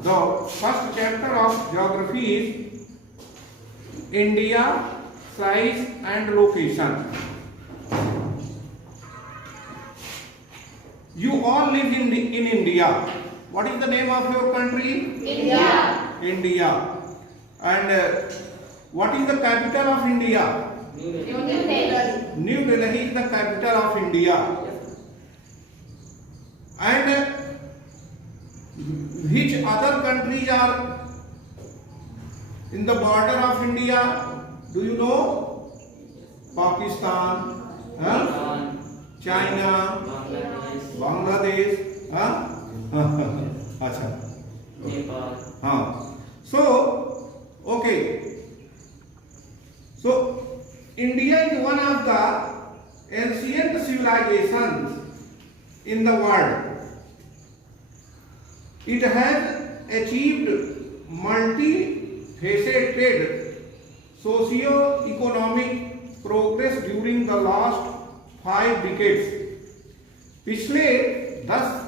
The first chapter of geography is India, size and location. You all live in India. What is the name of your country? India. India. And what is the capital of India? New Delhi. New Delhi is the capital of India. And which other countries are in the border of India? Do you know? Pakistan, China, Bangladesh, अच्छा, हाँ. So, okay. So, India is one of the ancient civilizations in the world. It has achieved multifaceted socio-economic progress during the last 5 decades. पिछले 5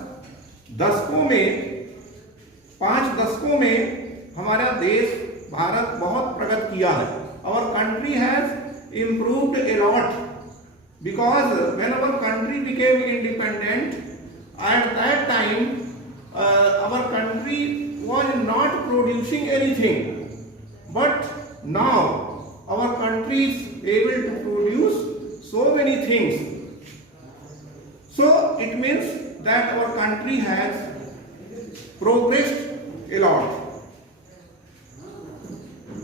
दशकों में हमारा देश भारत बहुत प्रगति किया है. Our country has improved a lot because when our country became independent, at that time our country was not producing anything, but now our country is able to produce so many things. So it means that our country has progressed a lot.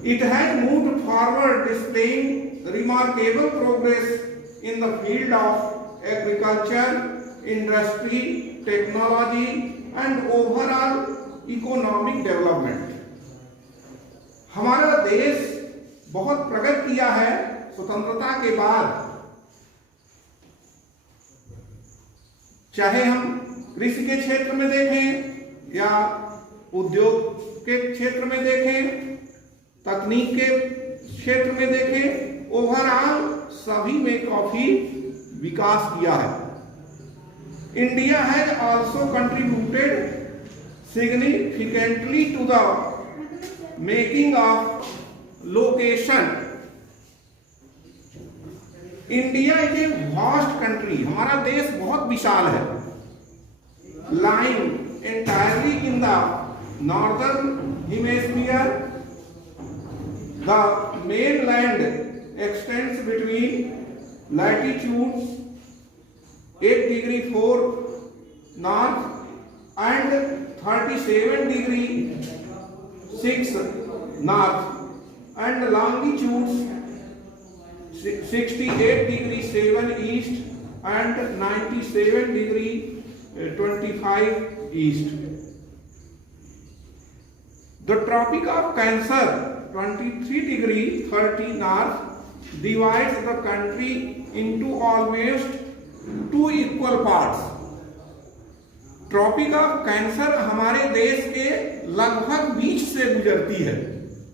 It has moved forward, displaying remarkable progress in the field of agriculture, industry, technology and overall economic development. हमारा देश बहुत प्रगति किया है स्वतंत्रता के बाद. चाहे हम कृषि के क्षेत्र में देखें या उद्योग के क्षेत्र में देखें, तकनीक के क्षेत्र में देखें, ओवरऑल सभी में काफी विकास किया है. India has also contributed significantly to the making of location. India is a vast country. हमारा देश बहुत विशाल है. Lying entirely in the northern hemisphere, the mainland extends between latitudes 8 degree 4 north and 37 degree 6 north, and longitudes 68 degree 7 east and 97 degree 25 east. The Tropic of Cancer 23 degree 30 north divides the country into almost 2 equal parts. Tropic of cancer हमारे देश के लगभग बीच से गुजरती है,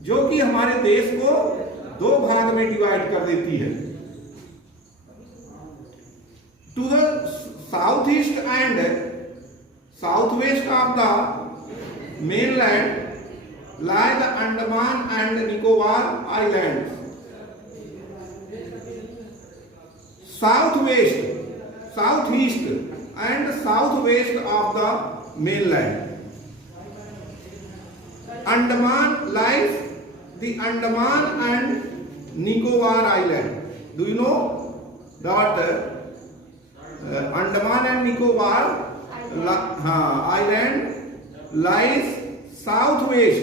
जो कि हमारे देश को 2 भाग में डिवाइड कर देती है. To the south east and south west of the mainland lie the Andaman and Nicobar Islands. Southwest, southeast and southwest of the mainland. Andaman lies the Andaman and Nicobar Island. Do you know that Andaman and Nicobar Island lies southwest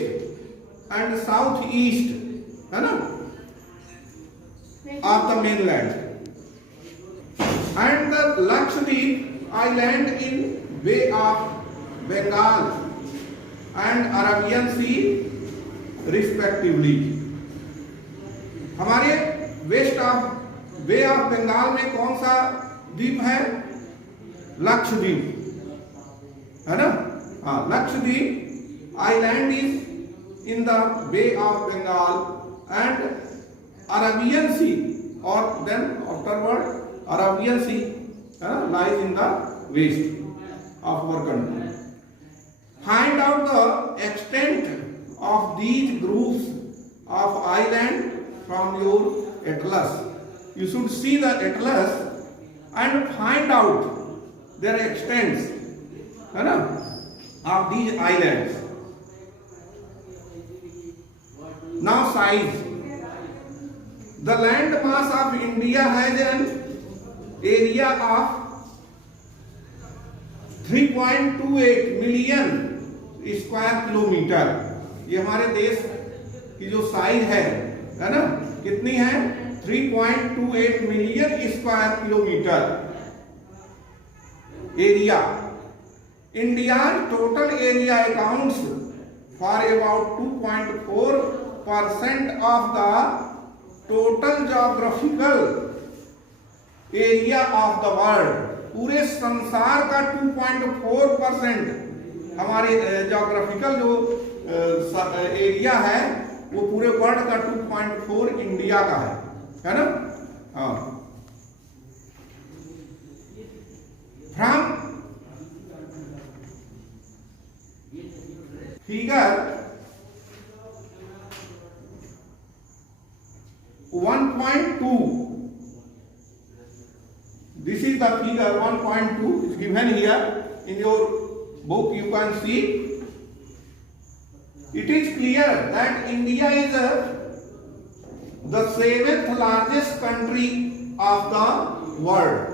and southeast, है ना, of the mainland. And the Lakshadweep Island in Bay of Bengal and Arabian Sea respectively. हमारे west of bay of Bengal में कौन सा द्वीप है? लक्षद्वीप, है ना. हाँ, Lakshadweep island is in the Bay of Bengal and Arabian Sea, or then afterward Arabian Sea lies in the west of our country. Find out the extent of these groups of island from your atlas. You should see the atlas and find out their extents, है ना, of these islands. Now size. The land mass of India has an area of 3.28 million square kilometre. ये हमारे देश की जो size है ना, कितनी है? 3.28 million square kilometre area. India total area accounts for about 2.4% of the total geographical area of the world. पूरे संसार का 2.4% हमारे जोग्राफिकल जो एरिया है वो पूरे वर्ल्ड का 2.4 इंडिया का है ना. हाँ. From figure 1.2, this is the figure 1.2 is given here in your book. You can see it is clear that India is the 7th largest country of the world.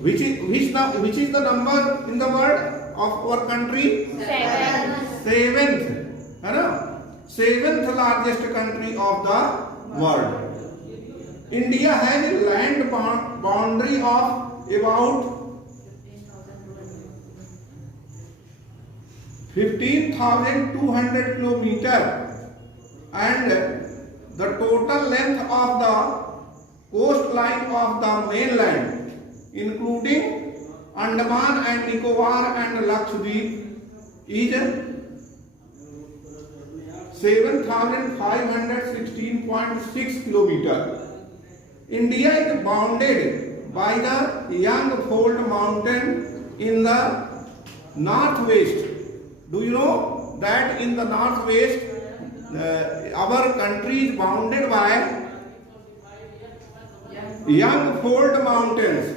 Which is the number in the world of our country? 7th, है ना? 7th largest country of the world. India has a land boundary of about 15,200 kilometer, and the total length of the coastline of the mainland, including Andaman and Nicobar and Lakshadweep, is 7,516.6 kilometer. India is bounded by the Yangfold mountain in the northwest. Do you know that in the northwest our country is bounded by Yangfold mountains?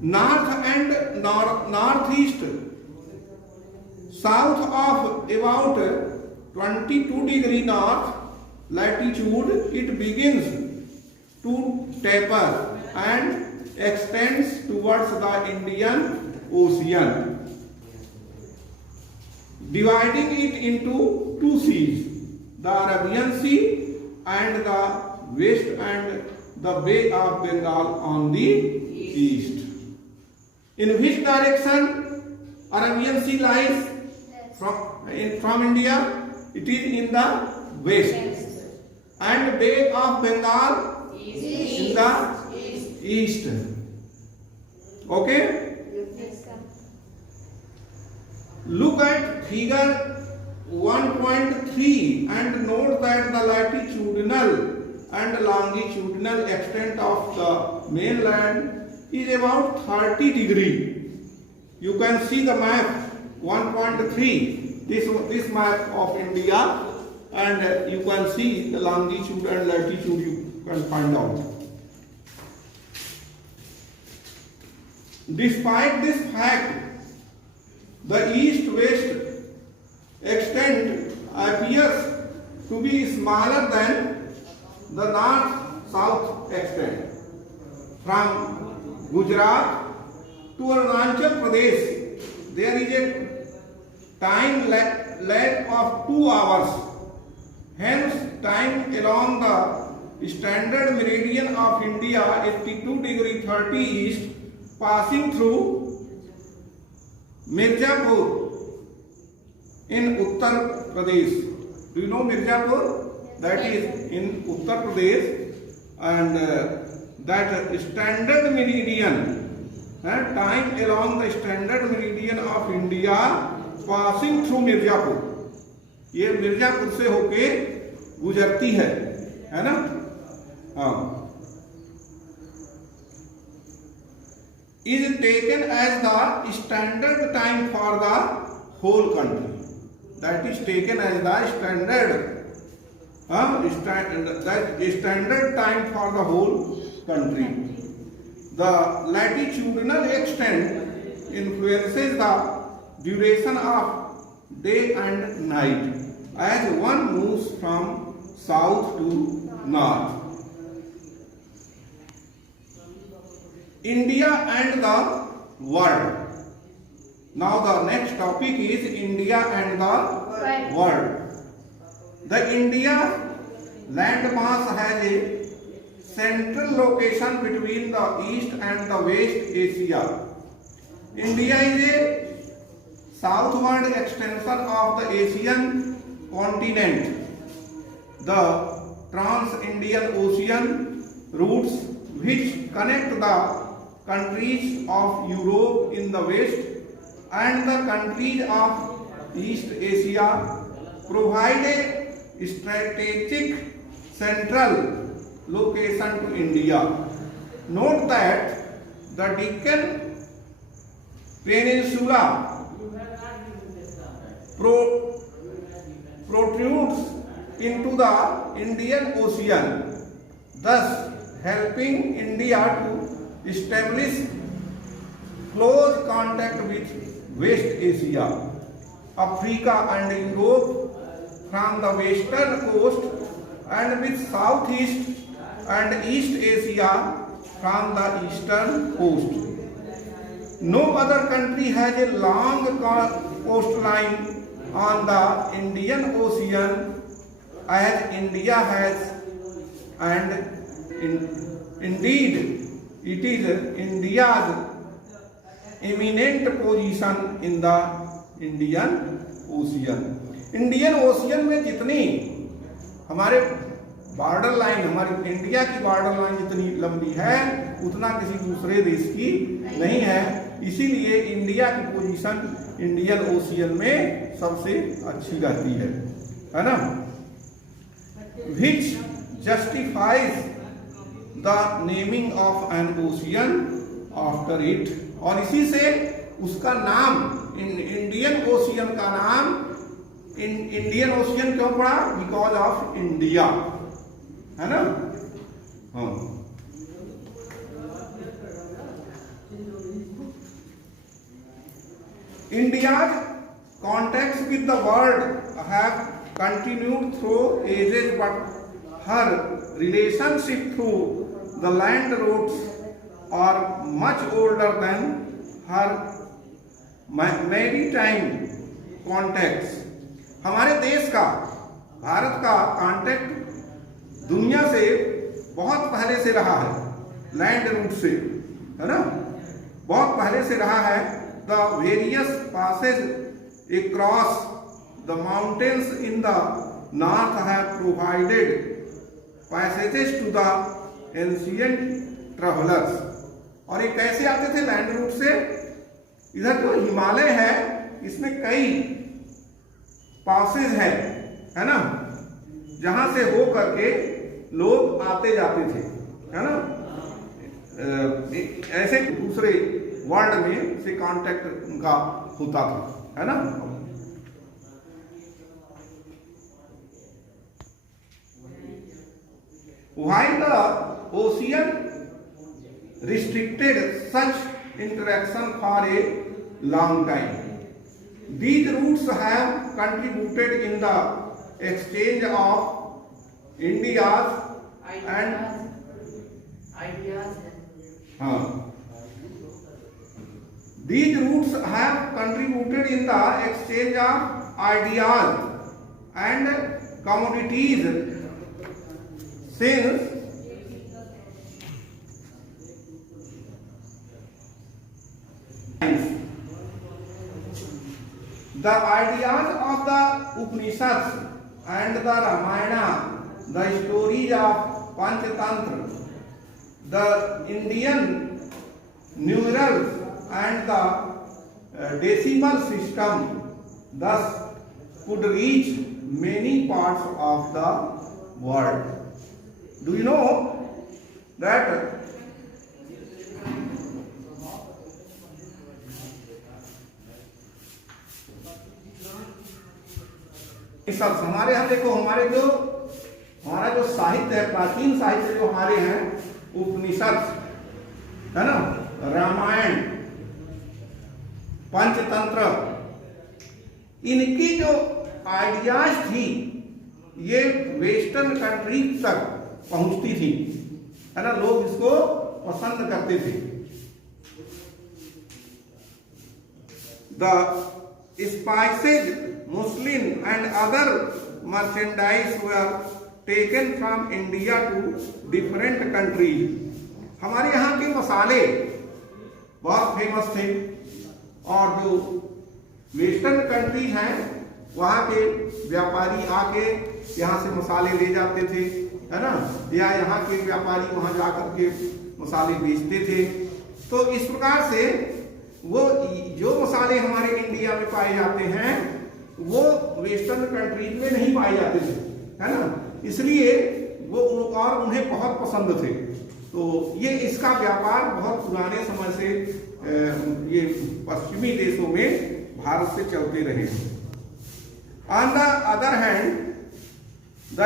North and northeast, south of about 22 degree north latitude, it begins to taper and extends towards the Indian Ocean, dividing it into two seas, the Arabian Sea and the west, and the Bay of Bengal on the east. In which direction Arabian Sea lies from India? It is in the west, and Bay of Bengal in the east. Okay? Look at figure 1.3 and note that the latitudinal and longitudinal extent of the mainland is about 30 degree. You can see the map 1.3, this map of India, and you can see the longitude and latitude you can find out. Despite this fact, the east-west extent appears to be smaller than the north-south extent. From Gujarat to Arunachal Pradesh, there is a time lag of 2 hours. Hence, time along the standard meridian of India, 82 degree 30 east, passing through Mirzapur in Uttar Pradesh. Do you know Mirzapur? That is in Uttar Pradesh, and that standard meridian, time along the standard meridian of India passing through Mirzapur. ये मिर्जापुर से होके गुजरती है ना. हाँ. is taken as the standard time for the whole country. That is taken as the standard time for the whole country. The latitudinal extent influences the duration of day and night as one moves from south to north. India and the world. Now the next topic is India and the world. The India landmass has a central location between the East and the West Asia. India is a southward extension of the Asian continent. The Trans-Indian Ocean routes which connect the countries of Europe in the west and the countries of East Asia provide a strategic central location to India. Note that the Deccan Peninsula protrudes into the Indian Ocean, thus helping India to establish close contact with West Asia, Africa and Europe from the western coast and with Southeast and East Asia from the eastern coast. No other country has a long coastline on the Indian Ocean as India has, and indeed it is India's eminent position in the Indian Ocean. Indian ocean में जितनी हमारे border line, हमारी India की border line जितनी लंबी है उतना किसी दूसरे देश की नहीं है, इसीलिए इंडिया की पोजीशन इंडियन ओशियन में सबसे अच्छी रहती है ना. Which justifies the naming of an ocean after it. और इसी से उसका नाम इंडियन ओशियन का नाम इंडियन ओशियन क्यों पड़ा? बिकॉज ऑफ इंडिया, है ना. हाँ, India's contacts with the world have continued through ages, but her relationship through the land routes are much older than her maritime contacts. हमारे देश का, भारत का कांटेक्ट दुनिया से बहुत पहले से रहा है, लैंड रूट से, है ना, बहुत पहले से रहा है. The various passes across the mountains in the north have provided passages to the ancient travelers. और ये कैसे आते थे? लैंड रूट से. इधर जो हिमालय है इसमें कई पासेज है ना, जहां से हो करके लोग आते जाते थे, है ना. ऐसे दूसरे वर्ल्ड में से कांटेक्ट उनका होता था, है ना. While the ocean restricted such interaction for a long time, these routes have contributed in the exchange of India's and ideas. These routes have contributed in the exchange of ideas and commodities since the ideas of the Upanishads and the Ramayana, the stories of Panchatantra, the Indian numerals and the decimal system thus could reach many parts of the world. Do you know that सब हमारे यहाँ देखो, हमारा जो साहित्य है, प्राचीन साहित्य जो हमारे हैं, उपनिषद है ना, रामायण, पंचतंत्र, इनकी जो आइडियाज थी ये वेस्टर्न कंट्री तक पहुंचती थी, है ना, लोग इसको पसंद करते थे। The spices, muslin and other merchandise were taken from India to different countries. हमारे यहाँ के मसाले बहुत फेमस थे और जो वेस्टर्न कंट्री हैं वहाँ के व्यापारी आके यहाँ से मसाले ले जाते थे, है ना, या यहाँ के व्यापारी वहाँ जा करके मसाले बेचते थे। तो इस प्रकार से वो जो मसाले हमारे इंडिया में पाए जाते हैं वो वेस्टर्न कंट्रीज में नहीं पाए जाते थे, है ना, इसलिए वो और उन्हें बहुत पसंद थे। तो ये इसका व्यापार बहुत पुराने समय से ये पश्चिमी देशों में भारत से चलते रहे। On the other hand the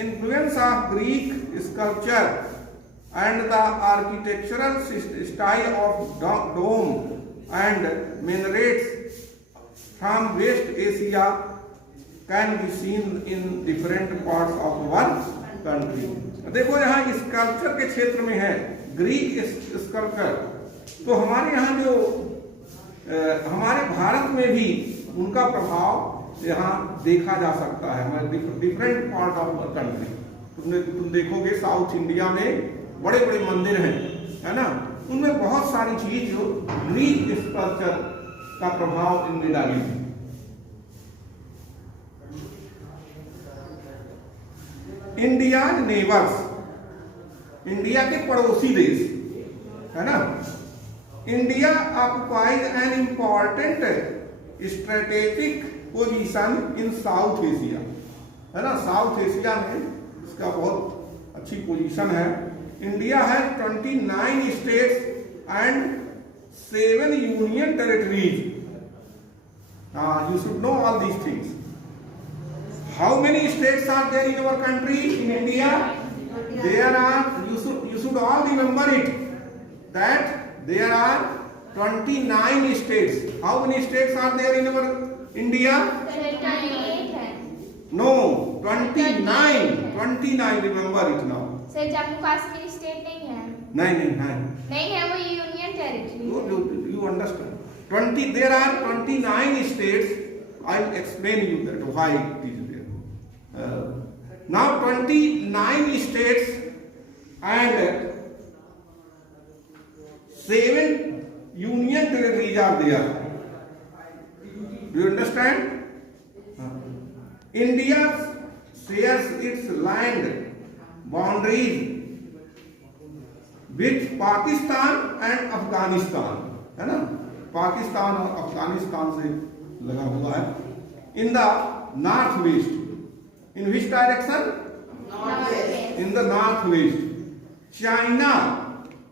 influence of Greek sculpture and the architectural style of dome and minarets from West Asia can be seen in different parts of our country. देखो यहाँ स्कल्पचर के क्षेत्र में है ग्रीक स्कल्पचर, तो हमारे यहाँ जो हमारे भारत में भी उनका प्रभाव यहाँ देखा जा सकता है, हमारे डिफरेंट पार्ट ऑफ कंट्री। तुम देखोगे साउथ इंडिया में बड़े बड़े मंदिर हैं, है ना, उनमें बहुत सारी चीज जो ग्रीक स्कल्पचर का प्रभाव इनमें डाली थी। इंडिया नेबर्स, इंडिया के पड़ोसी देश, है ना, India occupies an important strategic position in south Asia, है ना, साउथ एशिया में इसका बहुत अच्छी पोजीशन है। इंडिया है 29 states and 7 union territories. You should know all these things. How many states are there in our country, in India? There are, you should all remember it, that there are 29 states. How many states are there in our India? 28 No, 29. 29, remember it now. Sir Jammu Kashmir state नहीं है? नहीं है, वो union territory. You understand? 20. There are 29 states. I'll explain you that why it is there. Now 29 states and 7 union territories are there. Do you understand? India shares its land boundaries with Pakistan and Afghanistan, है ना, पाकिस्तान और अफगानिस्तान से लगा हुआ है। In the north west, in which direction? In the north west China,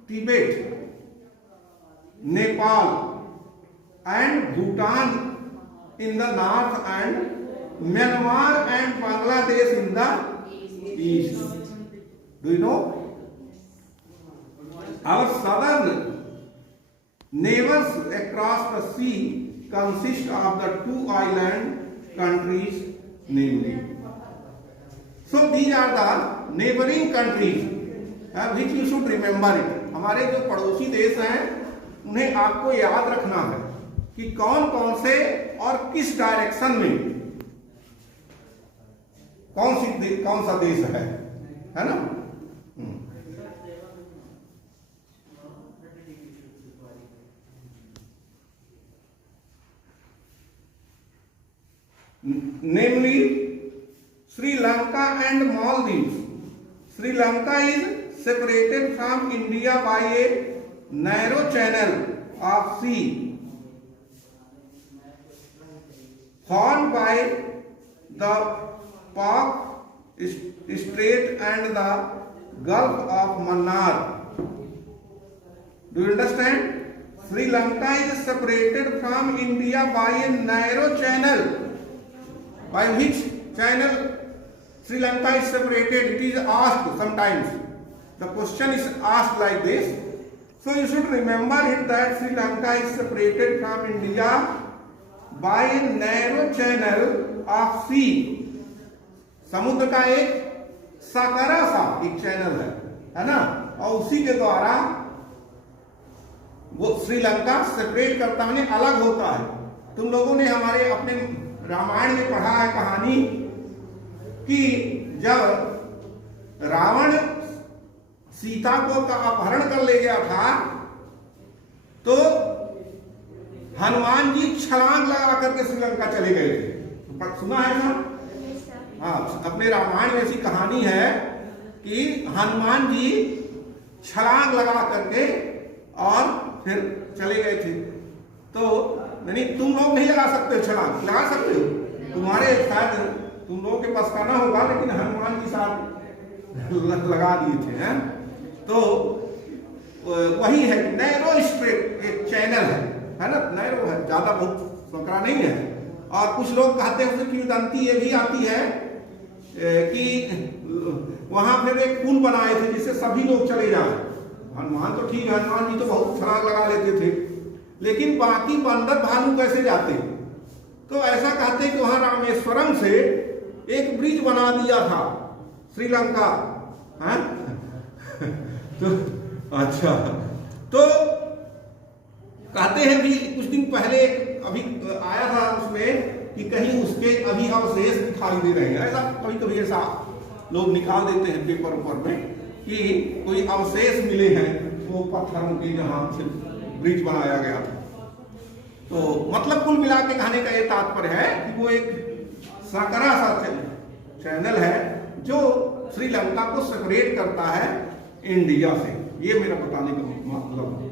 Tibet, Nepal and Bhutan in the north and Myanmar and Bangladesh in the east. Do you know? Our southern neighbors across the sea consist of the 2 island countries, namely. So these are the neighboring countries, which you should remember it. हमारे जो पड़ोसी देश हैं उन्हें आपको याद रखना है कि कौन कौन से और किस डायरेक्शन में कौन सा देश है ना। Namely Sri Lanka and Maldives. Sri Lanka is separated from India by a narrow channel of sea formed by the Pak Strait and the Gulf of Mannar. Do you understand? Sri Lanka is separated from India by a narrow channel by which channel Sri Lanka is separated, it is asked sometimes. The question is asked like this. So you should remember it that Sri Lanka is separated from India by a narrow channel of sea. समुद्र का एक साकरा सा एक channel है ना, और उसी के द्वारा वो श्रीलंका सेपरेट करता है, अलग होता है। तुम लोगों ने हमारे अपने रामायण में पढ़ा है कहानी कि जब रावण सीता को का अपहरण कर ले गया था तो हनुमान जी छलांग लगा करके श्रीलंका चले गए थे। सुना है ना? हाँ, अपने रामायण में ऐसी कहानी है कि हनुमान जी छलांग लगा करके और फिर चले गए थे। तो नहीं, तुम लोग नहीं लगा सकते हो छलांग, लगा सकते हो? तुम्हारे शायद तुम लोगों के पास करना होगा, लेकिन हनुमान जी साथ लगा दिए थे। हैं तो वही है, नैरो स्ट्रेट एक चैनल है ना, नैरो है, ज्यादा बहुत सकरा नहीं है। और कुछ लोग कहते हैं उसकी किंवदंती ये भी आती है कि वहां फिर एक पुल बनाए थे जिससे सभी लोग चले जाए। हनुमान तो ठीक है, हनुमान जी तो बहुत छलांग लगा लेते थे, लेकिन बाकी बंदर भालू कैसे जाते? तो ऐसा कहते हैं कि वहां रामेश्वरम से एक ब्रिज बना दिया था श्रीलंका। हाँ तो अच्छा, तो कहते हैं कि कुछ दिन पहले अभी आया था उसमें कि कहीं उसके अभी अवशेष दिखाई दे रहे हैं। ऐसा कभी कभी ऐसा लोग निकाल देते हैं पेपर ऊपर में कि कोई अवशेष मिले हैं वो पत्थरों के जहां से ब्रिज बनाया गया था। तो मतलब कुल मिला के कहने का ये तात्पर्य है कि वो एक सकरा सा चैनल है जो श्रीलंका को सेपरेट करता है इंडिया से। ये मेरा बताने का मतलब है।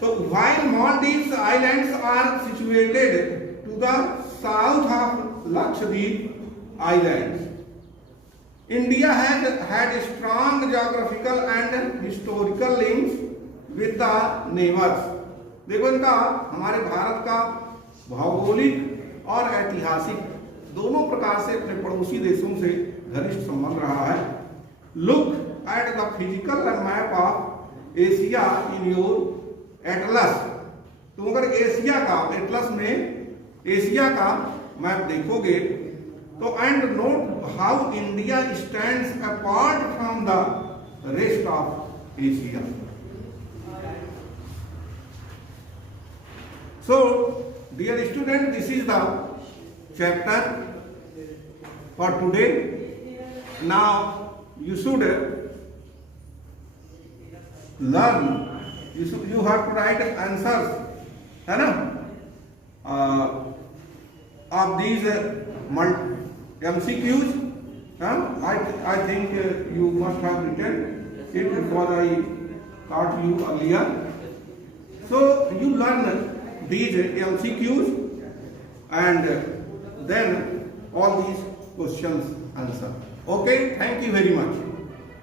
तो while Maldives islands are situated to the south of Lakshadweep Islands, India has had strong geographical and historical links with the neighbors. देखो इनका हमारे भारत का भौगोलिक और ऐतिहासिक दोनों प्रकार से अपने पड़ोसी देशों से घनिष्ठ संबंध रहा है। Look at the physical map of Asia in your Atlas. तुम अगर एशिया का एटलस में एशिया का मैप देखोगे तो and note how India stands apart from the rest of Asia. So dear student, this is the chapter for today. Now you should learn, you have to write answers, है ना, of these MCQs. I think you must have written it because I taught you earlier. So you learn these MCQs and then all these questions answer. Okay, thank you very much.